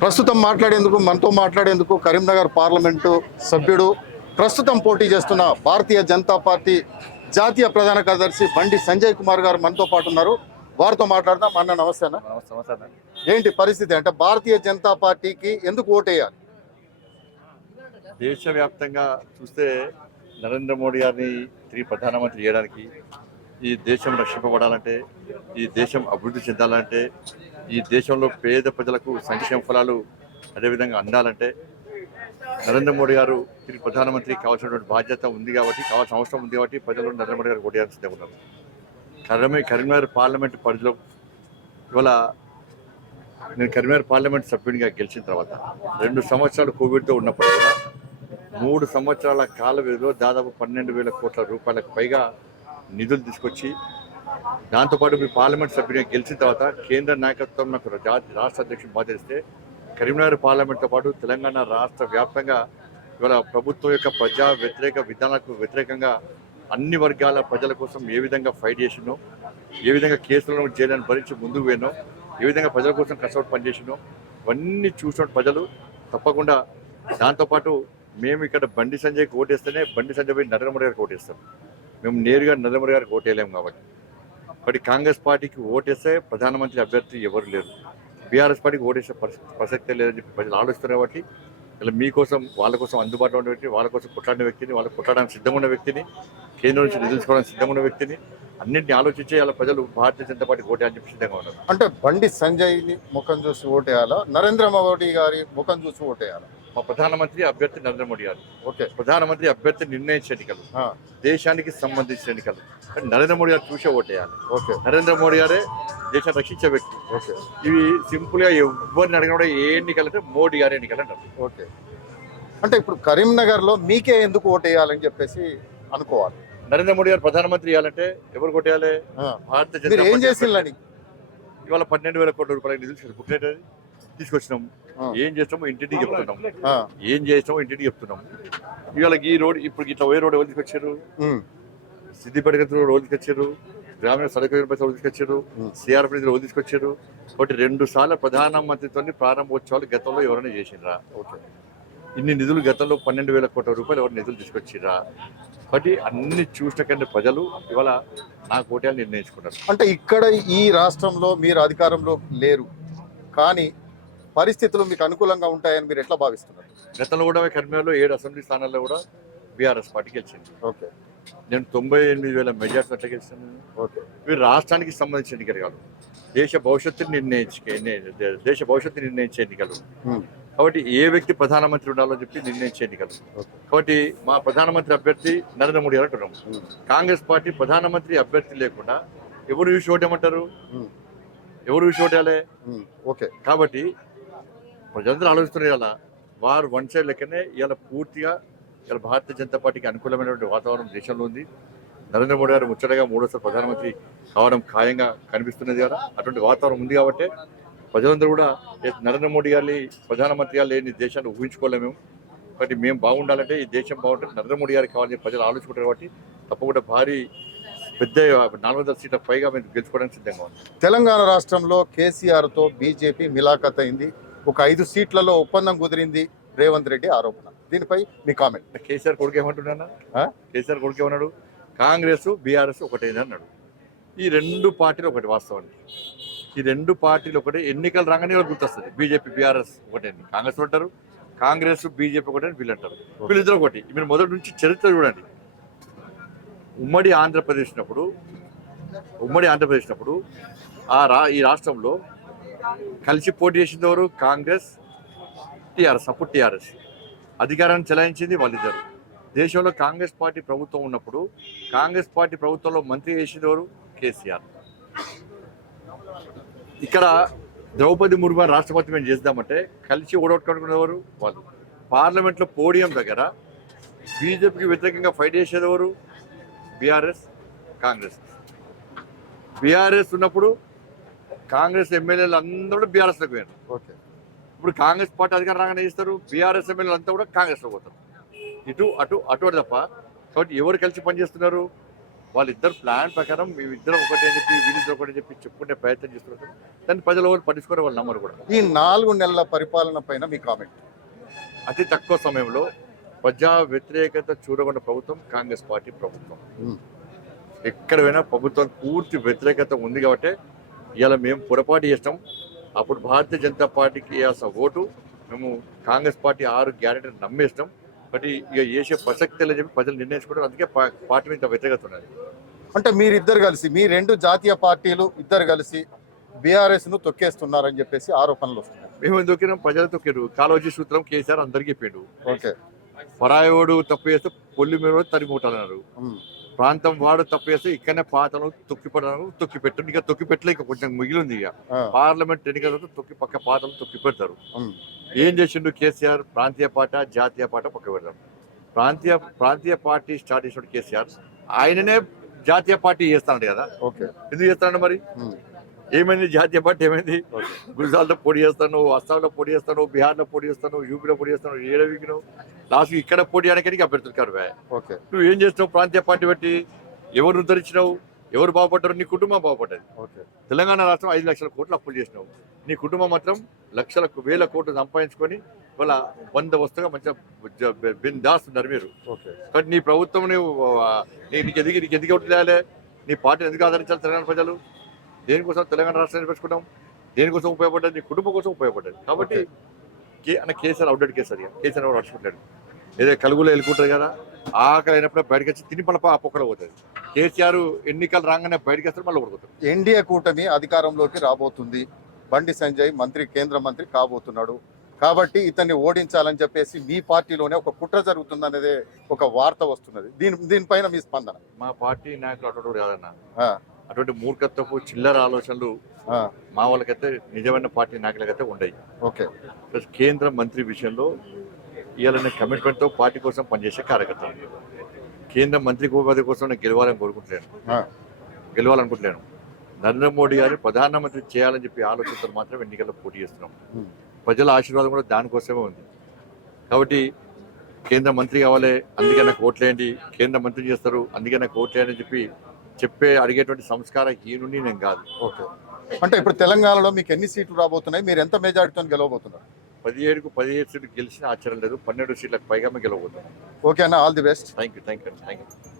ప్రస్తుతం మాట్లాడేందుకు మనతో మాట్లాడేందుకు కరీంనగర్ పార్లమెంటు సభ్యుడు ప్రస్తుతం పోటీ చేస్తున్న భారతీయ జనతా పార్టీ జాతీయ ప్రధాన కార్యదర్శి బండి సంజయ్ కుమార్ గారు మనతో పాటు ఉన్నారు. వారితో మాట్లాడదాం. అన్న నమస్తే ఏంటి పరిస్థితి? అంటే భారతీయ జనతా పార్టీకి ఎందుకు ఓటేయాలి? దేశవ్యాప్తంగా చూస్తే నరేంద్ర మోడీ గారిని తిరిగి ప్రధానమంత్రి చేయడానికి ఈ దేశం రక్షింపబడాలంటే ఈ దేశం అభివృద్ధి చెందాలంటే ఈ దేశంలో పేద ప్రజలకు సంక్షేమ ఫలాలు అదేవిధంగా అందాలంటే నరేంద్ర మోడీ గారు తిరిగి ప్రధానమంత్రి కావాల్సినటువంటి బాధ్యత ఉంది కాబట్టి కావాల్సిన అవసరం ఉంది కాబట్టి ప్రజలు నరేంద్ర మోడీ గారు ఓటేయాల్సిందే ఉన్నారు కరీంనగర్ కరీంనగర్ పార్లమెంట్ పరిధిలో ఇవాళ నేను కరీంనగర్ పార్లమెంట్ సభ్యునిగా గెలిచిన తర్వాత రెండు సంవత్సరాలు కోవిడ్తో ఉన్నప్పుడు కూడా మూడు సంవత్సరాల కాల వ్యవధిలో దాదాపు పన్నెండు వేల కోట్ల రూపాయలకు పైగా నిధులు తీసుకొచ్చి దాంతోపాటు మీ పార్లమెంట్ సభ్యునిగా గెలిచిన తర్వాత కేంద్ర నాయకత్వం నాకు రాష్ట్ర అధ్యక్షుడు బాధిస్తే కరీంనగర్ పార్లమెంట్తో పాటు తెలంగాణ రాష్ట్ర వ్యాప్తంగా ఇవాళ ప్రభుత్వం యొక్క ప్రజా వ్యతిరేక విధానాలకు వ్యతిరేకంగా అన్ని వర్గాల ప్రజల కోసం ఏ విధంగా ఫైట్ చేసినో ఏ విధంగా కేసులను జైలను భరించి ముందుకు పోయినో ఏ విధంగా ప్రజల కోసం కష్టపడి పనిచేసినో ఇవన్నీ చూసిన ప్రజలు తప్పకుండా దాంతోపాటు మేము ఇక్కడ బండి సంజయ్కి ఓటేస్తేనే బండి సంజయ్ పోయి నరేంద్ర మోడీ గారికి ఓటేస్తాం. మేము నేరుగా నరేంద్ర మోడీ గారికి ఓటేయలేము కాబట్టి. కాబట్టి కాంగ్రెస్ పార్టీకి ఓటేస్తే ప్రధానమంత్రి అభ్యర్థి ఎవరు లేరు. బీఆర్ఎస్ పార్టీకి ఓటేసే పరిస్థితి ప్రసక్తే లేదని చెప్పి ప్రజలు ఆలోచిస్తున్నారు కాబట్టి ఇలా మీకోసం వాళ్ళ కోసం అందుబాటులో ఉన్న వ్యక్తిని వాళ్ళ కోసం కొట్లాడిన వ్యక్తిని వాళ్ళు కొట్లాడడానికి సిద్ధమైన ఉన్న వ్యక్తిని కేంద్రం నుంచి నిధులు సిద్ధమైన ఉన్న వ్యక్తిని అన్నింటినీ ఆలోచించే ఇలా ప్రజలు భారతీయ జనతా పార్టీ ఓటేయాలని చెప్పి సిద్ధంగా ఉన్నారు. అంటే బండి సంజయ్ని ముఖం చూసి ఓటేయాలా? నరేంద్ర మోడీ గారి ముఖం చూసి ఓటేయాలా? మా ప్రధానమంత్రి అభ్యర్థి నరేంద్ర మోడీ గారు. ఓకే. ప్రధానమంత్రి అభ్యర్థి నిర్ణయించే ఎన్నికలు దేశానికి సంబంధించిన ఎన్నికలు నరేంద్ర మోడీ గారు చూసే ఓటేయాలి. ఓకే. నరేంద్ర మోడీ గారే దేశాన్ని రక్షించే వ్యక్తి. ఓకే. ఇవి సింపుల్గా ఎవరిని అడగడం కూడా ఏ ఎన్నికలు అంటే మోడీ గారి ఎన్నికలు అంటారు. ఓకే. అంటే ఇప్పుడు కరీంనగర్లో మీకే ఎందుకు ఓటేయాలని చెప్పేసి అనుకోవాలి. నరేంద్ర మోడీ గారు ప్రధానమంత్రి చేయాలంటే ఎవరు కొట్టేయాలి మీరు జనతా ఏం చేసిందని ఇవాళ పన్నెండు వేల కోట్ల రూపాయల నిధులు బుక్లెట్ అది. తీసుకొచ్చినాం. ఏం చేస్తామో ఇంటింటికి చెప్తున్నాం. ఆ, ఏం చేస్తామో ఇంటింటికి చెప్తున్నాం. ఇవాళ ఈ రోడ్ ఇప్పుడు ఇట్లా పోయే రోడ్ ఎవరు తీసుకొచ్చారు? సిద్దిపేట రోడ్ ఎవరు తీసుకొచ్చారు? గ్రామీణ సడక్ ఎవరు తీసుకొచ్చారు. సిఆర్పి ఎవరు తీసుకొచ్చారు? కాబట్టి రెండు సార్లు ప్రధానమంత్రితో ప్రారంభోత్సవాలు గతంలో ఎవరైనా చేసిండ్రా? ఓకే. ఇన్ని నిధులు గతంలో పన్నెండు వేల కోట్ల రూపాయలు ఎవరు నిధులు తీసుకొచ్చిరా కాబట్టి అన్ని చూసిన కంటే ప్రజలు ఇవాళ నా కోట్యాలు నిర్ణయించుకున్నారు. అంటే ఇక్కడ ఈ రాష్ట్రంలో మీరు అధికారంలో లేరు. కానీ పరిస్థితులు మీకు అనుకూలంగా ఉంటాయని మీరు ఎట్లా భావిస్తున్నారు? గతంలో కూడా కర్మలో ఏడు అసెంబ్లీ స్థానాల్లో కూడా బీఆర్ఎస్ పార్టీ గెలిచింది. ఓకే. నేను తొంభై ఎనిమిది వేల మెజార్టీ అట్లా గెలిచాను ఓకే. ఇవి రాష్ట్రానికి సంబంధించిన ఎన్నికలు కాదు. దేశ భవిష్యత్తుని నిర్ణయించే దేశ భవిష్యత్తు నిర్ణయించే ఎన్నికలు. కాబట్టి ఏ వ్యక్తి ప్రధానమంత్రి ఉండాలో చెప్పి నిర్ణయించే ఎన్నికలు. కాబట్టి మా ప్రధానమంత్రి అభ్యర్థి నరేంద్ర మోడీ గారు అంటున్నాం కాంగ్రెస్ పార్టీ ప్రధానమంత్రి అభ్యర్థి లేకుండా ఎవరు చూసి ఓటేమంటారు ఎవరు చూసి ఓటేయాలి? ఓకే. కాబట్టి ప్రజలందరూ ఆలోచిస్తున్నారు ఇలా వారు వన్ సైడ్ లెక్కనే ఇలా పూర్తిగా ఇలా భారతీయ జనతా పార్టీకి అనుకూలమైనటువంటి వాతావరణం దేశంలో ఉంది. నరేంద్ర మోడీ గారు ముచ్చటగా మూడోసారి ప్రధానమంత్రి కావడం ఖాయంగా కనిపిస్తున్నది కదా అటువంటి వాతావరణం ఉంది కాబట్టి ప్రజలందరూ కూడా నరేంద్ర మోడీ గారిని ప్రధానమంత్రిగా లేని దేశాన్ని ఊహించుకోలేము కాబట్టి మేము బాగుండాలంటే ఈ దేశం బాగుంటే నరేంద్ర మోడీ గారికి కావాలని ప్రజలు ఆలోచించుకుంటారు కాబట్టి తప్పకుండా భారీ పెద్ద నాలుగు వందల సీట్ల పైగా మేము గెలుచుకోవడానికి సిద్ధంగా ఉన్నాం. తెలంగాణ రాష్ట్రంలో కేసీఆర్తో బీజేపీ మిలాఖత్ అయింది ఒక ఐదు సీట్లలో ఒప్పందం కుదిరింది రేవంత్ రెడ్డి ఆరోపణ. దీనిపై మీ కామెంట్. కేసీఆర్ కొడుకు ఏమంటున్నా? కేసీఆర్ కొడుకు ఏమన్నాడు? కాంగ్రెస్ బీఆర్ఎస్ ఒకటేది అన్నాడు. ఈ రెండు పార్టీలు ఒకటి వాస్తవానికి ఈ రెండు పార్టీలు ఒకటే ఎన్నికలు రాగానే వాళ్ళకి గుర్తొస్తుంది? బీజేపీ బీఆర్ఎస్ ఒకటే. కాంగ్రెస్ అంటారు. కాంగ్రెస్ బీజేపీ ఒకటే వీళ్ళు అంటారు. వీళ్ళిద్దరు ఒకటి. మీరు మొదటి నుంచి చరిత్ర చూడండి. ఉమ్మడి ఆంధ్రప్రదేశ్ ఉన్నప్పుడు ఉమ్మడి ఆంధ్రప్రదేశ్ ఉన్నప్పుడు ఆ రా ఈ రాష్ట్రంలో కలిసి పోటీ చేసింది ఎవరు? కాంగ్రెస్ టీఆర్ఎస్. అప్పుడు టీఆర్ఎస్. అధికారాన్ని చెలాయించింది వాళ్ళిద్దరు. దేశంలో కాంగ్రెస్ పార్టీ ప్రభుత్వం ఉన్నప్పుడు కాంగ్రెస్ పార్టీ ప్రభుత్వంలో మంత్రి చేసింది ఎవరు? కేసీఆర్. ఇక్కడ ద్రౌపది ముర్ము రాష్ట్రపతి మేము చేద్దామంటే కలిసి ఓడగొట్టుకునేవారు వాళ్ళు. పార్లమెంట్లో పోడియం దగ్గర బీజేపీకి వ్యతిరేకంగా ఫైట్ చేసేది ఎవరు? బీఆర్ఎస్ కాంగ్రెస్. బీఆర్ఎస్ ఉన్నప్పుడు కాంగ్రెస్ ఎమ్మెల్యేలు అందరూ బీఆర్ఎస్లోకి పోయారు. ఓకే. ఇప్పుడు కాంగ్రెస్ పార్టీ అధికారం రాగానే ఇస్తారు బీఆర్ఎస్ ఎమ్మెల్యేలు అంతా కూడా కాంగ్రెస్లో పోతారు. ఇటు అటు అటు తప్ప కాబట్టి ఎవరు కలిసి పనిచేస్తున్నారు వాళ్ళిద్దరు ప్లాన్ ప్రకారం మేమిద్దరం ఒకటి అని చెప్పి వీళ్ళిద్దరు ఒకటి అని చెప్పి చెప్పుకునే ప్రయత్నం చేస్తున్నారు. దాన్ని ప్రజలు ఎవరు పట్టించుకోరు వాళ్ళు నమ్మరు కూడా. ఈ నాలుగు నెలల పరిపాలన పైన మీ కామెంట్. అతి తక్కువ సమయంలో ప్రజా వ్యతిరేకత చూడబడిన ప్రభుత్వం కాంగ్రెస్ పార్టీ ప్రభుత్వం. ఎక్కడ పోయినా ప్రభుత్వం పూర్తి వ్యతిరేకత ఉంది కాబట్టి ఇలా మేము పొరపాటు చేస్తాం. అప్పుడు భారతీయ జనతా పార్టీకి వేయాల్సిన ఓటు మేము కాంగ్రెస్ పార్టీ ఆరు గ్యారెంటీ నమ్మేస్తాం. బట్ ఇక చేసే ప్రసక్తి లేదని చెప్పి ప్రజలు నిర్ణయించుకుంటారు. అందుకే పార్టీ మీద వ్యతిరేకత ఉన్నది. అంటే మీరిద్దరు కలిసి మీ రెండు జాతీయ పార్టీలు ఇద్దరు కలిసి బీఆర్ఎస్ను తొక్కేస్తున్నారని చెప్పేసి ఆరోపణలు వస్తున్నాయి. మేము ఎందుకు ప్రజలు తొక్కారు కాలోజీ సూత్రం కేసీఆర్ అందరికీ చెప్పిండు ఓకే. పరాయోడు తప్పు చేస్తే పొల్లి మీద ఉమ్, ప్రాంతం వాడు తప్పు చేస్తే ఇక్కడనే పాతను తొక్కిపడను తొక్కి పెట్టు ఇక తొక్కి పెట్టలే ఇక కొంచెం మిగిలింది ఇక. పార్లమెంట్ ఎన్నికల తర్వాత తొక్కి పక్క పాతను తొక్కి పెడతారు. ఏం చేసిండు కేసీఆర్? ప్రాంతీయ పార్టీ జాతీయ పార్టీ పక్క పెడతారు. ప్రాంతీయ ప్రాంతీయ పార్టీ స్టార్ట్ చేసిన కేసీఆర్. ఆయననే జాతీయ పార్టీ చేస్తాడు కదా. ఓకే. ఎందుకు చేస్తాడు మరి? ఏమైంది? జాతీయ పార్టీ ఏమైంది. గుజరాత్లో పోటీ చేస్తాను అస్సాంలో పోటీ చేస్తాను బీహార్లో పోటీ చేస్తాను యూపీలో పోటీ చేస్తాను ఏడ వీకిను లాస్ట్ ఇక్కడ పోటీ చేయడానికి అభ్యర్థులు కారు ఓకే. నువ్వు ఏం చేస్తున్నావు? ప్రాంతీయ పార్టీ పెట్టి ఎవరు ఉద్ధరించినావు? ఎవరు బాగుపడ్డారు? నీ కుటుంబం బాగుపడ్డది. ఓకే. తెలంగాణ రాష్ట్రం ఐదు లక్షల కోట్లు అప్పులు చేసినావు. నీ కుటుంబం మాత్రం లక్షల వేల కోట్లు సంపాదించుకొని ఇవాళ వంద వస్తుగా మంచిగా బిందాస్తున్నారు మీరు. ఓకే. కానీ నీ ప్రభుత్వం నువ్వు, నీకు ఎదిగి నీకు వేయాలి నీ పార్టీని ఎందుకు ఆదరించాలి తెలంగాణ ప్రజలు? దేనికోసం తెలంగాణ రాష్ట్రాన్ని పెట్టుకున్నాం దేనికోసం ఉపయోగపడ్డది? నీ కుటుంబం కోసం ఉపయోగపడ్డది. కాబట్టి కే అన్న కేసీఆర్ అవుట్డేట్ కేసీఆర్. కేసీఆర్ ఎవరు నడుచుకుంటాడు ఏదో కలుగులో వెళ్ళుకుంటుంది కదా ఆకలి అయినప్పుడు బయటకు వచ్చి తిని పలప ఆ పొక్కలో పోతుంది. కేసీఆర్ ఎన్నికలు రాగానే బయటకు వస్తారు మళ్ళీ కొడుకుతారు ఎన్డీఏ కూటమి అధికారంలోకి రాబోతుంది. బండి సంజయ్ మంత్రి కేంద్ర మంత్రి కాబోతున్నాడు. కాబట్టి ఇతన్ని ఓడించాలని చెప్పేసి మీ పార్టీలోనే ఒక కుట్ర జరుగుతుంది అనేది ఒక వార్త వస్తున్నది. దీని దీనిపైన మీ స్పందన? మా పార్టీ నాయకులు అటువంటి కాదన్న. అటువంటి మూర్ఖత్వపు చిల్లర ఆలోచనలు మా వాళ్ళకైతే నిజమైన పార్టీ నాయకులకైతే ఉండయి. ఓకే. ప్లస్ కేంద్ర మంత్రి విషయంలో ఇవాళ కమిట్మెంట్తో పార్టీ కోసం పనిచేసే కార్యకర్త కేంద్ర మంత్రి పదవి కోసం నేను గెలవాలని కోరుకుంటున్నాను. గెలవాలనుకుంటున్నాను. నరేంద్ర మోడీ గారు ప్రధానమంత్రి చేయాలని చెప్పి ఆలోచనతో మాత్రం ఎన్నికల్లో పోటీ చేస్తున్నాం. ప్రజల ఆశీర్వాదం కూడా దానికోసమే ఉంది. కాబట్టి కేంద్ర మంత్రి కావాలి అందుకే నాకు ఓట్లేయండి కేంద్ర మంత్రి చేస్తారు అందుకే నాకు ఓట్లేయండి అని చెప్పి చెప్పే అడిగేటువంటి సంస్కారం ఈ నుండి నేను కాదు. ఓకే. అంటే ఇప్పుడు తెలంగాణలో మీకు ఎన్ని సీట్లు రాబోతున్నాయి? మీరు ఎంత మెజారిటీతో గెలవబోతున్నారు? పదిహేడుకు పదిహేడు సీట్లు గెలిచిన ఆశ్చర్యం లేదు పన్నెండు సీట్లకు పైగా మేము గెలవబోతున్నాం. ఓకే అన్న all the best. Thank you thank you thank you